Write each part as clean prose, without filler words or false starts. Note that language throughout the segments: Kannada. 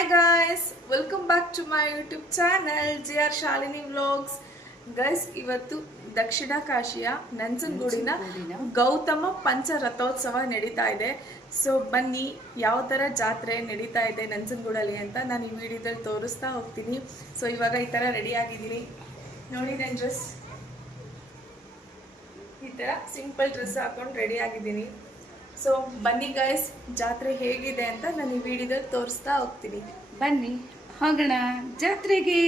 Hi guys, welcome back to my YouTube channel GR Shalini Vlogs. Guys, ಇವತ್ತು ದಕ್ಷಿಣ ಕಾಶಿಯ ನಂಜನಗೂಡಿನ ಗೌತಮ ಪಂಚ ರಥೋತ್ಸವ ನಡೀತಾ ಇದೆ. ಸೊ ಬನ್ನಿ ಯಾವ ಥರ ಜಾತ್ರೆ ನಡೀತಾ ಇದೆ ನಂಜನಗೂಡಲ್ಲಿ ಅಂತ ನಾನು ಈ ವಿಡಿಯೋದಲ್ಲಿ ತೋರಿಸ್ತಾ ಹೋಗ್ತೀನಿ. ಸೊ ಇವಾಗ ಈ ಥರ ರೆಡಿ ಆಗಿದ್ದೀನಿ ನೋಡಿ. ನನ್ನ ಡ್ರೆಸ್ ಈ ಥರ ಸಿಂಪಲ್ ಡ್ರೆಸ್ ಹಾಕೊಂಡು ರೆಡಿ ಆಗಿದ್ದೀನಿ. ಸೊ ಬನ್ನಿ ಗೈಸ್, ಜಾತ್ರೆ ಹೇಗಿದೆ ಅಂತ ನಾನು ಈ ವಿಡಿಯೋದಲ್ಲಿ ತೋರಿಸ್ತಾ ಹೋಗ್ತೀನಿ. ಬನ್ನಿ ಹೋಗೋಣ ಜಾತ್ರೆಗೆ.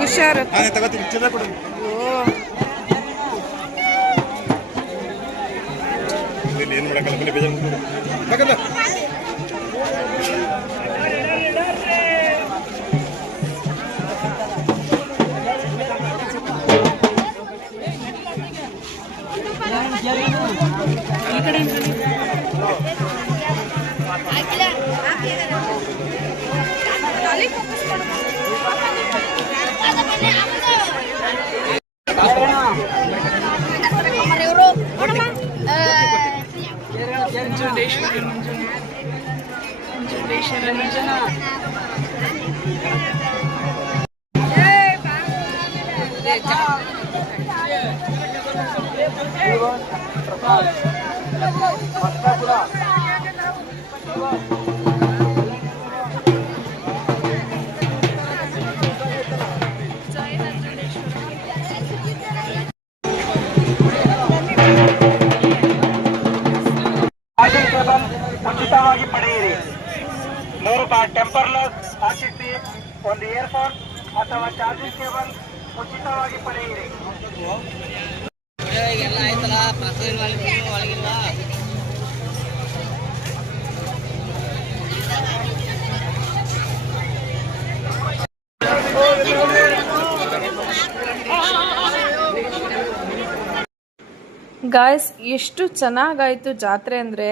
ಹುಷಾರು ಏನು ಮಾಡಕ್ಕಲ್ಲ ಬೇಜಾರು ಉಚಿತವಾಗಿ ಪಡೆಯಿರಿ. 100 ಟೆಂಪರ್ಲೆಸ್ ಹಾಕಿಸಿ, ಒಂದು ಇಯರ್ಫೋನ್ ಅಥವಾ ಚಾರ್ಜಿಂಗ್ ಕೇಬಲ್ ಉಚಿತವಾಗಿ ಪಡೆಯಿರಿ. ಗಾಯ್ಸ್, ಎಷ್ಟು ಚೆನ್ನಾಗಾಯಿತು ಜಾತ್ರೆ ಅಂದರೆ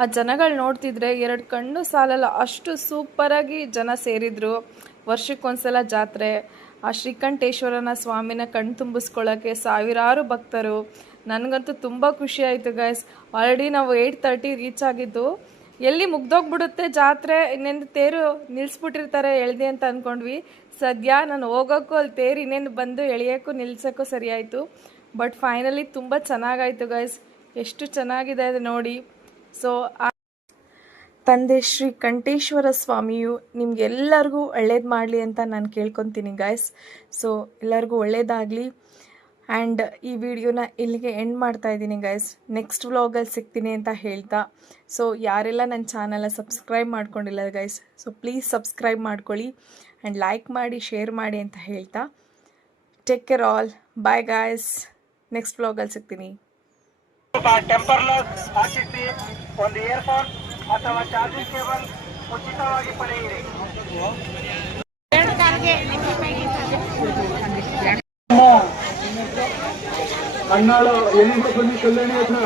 ಆ ಜನಗಳು ನೋಡ್ತಿದ್ರೆ ಎರಡು ಕಣ್ಣು ಸಾಲಲ್ಲ, ಅಷ್ಟು ಸೂಪರಾಗಿ ಜನ ಸೇರಿದ್ರು. ವರ್ಷಕ್ಕೊಂದ್ಸಲ ಜಾತ್ರೆ. ಆ ಶ್ರೀಕಂಠೇಶ್ವರನ ಸ್ವಾಮಿನ ಕಣ್ ತುಂಬಿಸ್ಕೊಳ್ಳೋಕ್ಕೆ ಸಾವಿರಾರು ಭಕ್ತರು. ನನಗಂತೂ ತುಂಬ ಖುಷಿ ಆಯಿತು ಗಾಯ್ಸ್. ಆಲ್ರೆಡಿ ನಾವು 8:30 ರೀಚ್ ಆಗಿದ್ದು. ಎಲ್ಲಿ ಮುಗ್ದೋಗ್ಬಿಡುತ್ತೆ ಜಾತ್ರೆ, ಇನ್ನೇನು ತೇರು ನಿಲ್ಲಿಸ್ಬಿಟ್ಟಿರ್ತಾರೆ ಎಳ್ದೆ ಅಂತ ಅಂದ್ಕೊಂಡ್ವಿ. ಸದ್ಯ ನಾನು ಹೋಗೋಕ್ಕೂ ಅಲ್ಲಿ ತೇರು ಇನ್ನೇನು ಬಂದು ಎಳೆಯೋಕ್ಕೂ ನಿಲ್ಸೋಕ್ಕೂ ಸರಿಯಾಯಿತು. ಬಟ್ ಫೈನಲಿ ತುಂಬ ಚೆನ್ನಾಗಾಯಿತು ಗೈಸ್. ಎಷ್ಟು ಚೆನ್ನಾಗಿದೆ ಅದು ನೋಡಿ. ಸೊ ತಂದೆ ಶ್ರೀ ಕಂಠೇಶ್ವರ ಸ್ವಾಮಿಯು ನಿಮ್ಗೆಲ್ಲರಿಗೂ ಒಳ್ಳೇದು ಮಾಡಲಿ ಅಂತ ನಾನು ಕೇಳ್ಕೊತೀನಿ ಗೈಸ್. ಸೊ ಎಲ್ಲರಿಗೂ ಒಳ್ಳೇದಾಗಲಿ. ಆ್ಯಂಡ್ ಈ ವಿಡಿಯೋನ ಇಲ್ಲಿಗೆ ಎಂಡ್ ಮಾಡ್ತಾ ಇದ್ದೀನಿ ಗೈಸ್. ನೆಕ್ಸ್ಟ್ ವ್ಲಾಗಲ್ಲಿ ಸಿಗ್ತೀನಿ ಅಂತ ಹೇಳ್ತಾ, ಸೊ ಯಾರೆಲ್ಲ ನನ್ನ ಚಾನಲ್ನ ಸಬ್ಸ್ಕ್ರೈಬ್ ಮಾಡ್ಕೊಂಡಿಲ್ಲ ಗೈಸ್, ಸೊ ಪ್ಲೀಸ್ ಸಬ್ಸ್ಕ್ರೈಬ್ ಮಾಡ್ಕೊಳ್ಳಿ ಆ್ಯಂಡ್ ಲೈಕ್ ಮಾಡಿ, ಶೇರ್ ಮಾಡಿ ಅಂತ ಹೇಳ್ತಾ, take care all. Bye guys. Next ವ್ಲಾಗಲ್ಲಿ ಸಿಗ್ತೀನಿ. ಸ್ವಲ್ಪ ಟೆಂಪರ್ಲೆಸ್ ಹಾಕಿಸಿ ಒಂದು ಇಯರ್ಫೋನ್ ಅಥವಾ ಚಾರ್ಜಿಂಗ್ ಕೇಬಲ್ ಉಚಿತವಾಗಿ ಪಡೆಯಿರಿ. ಕಣ್ಣಾಳು ಎಲ್ಲಿ ಬನ್ನಿ ಕಲ್ಯಾಣಿ ಹತ್ರ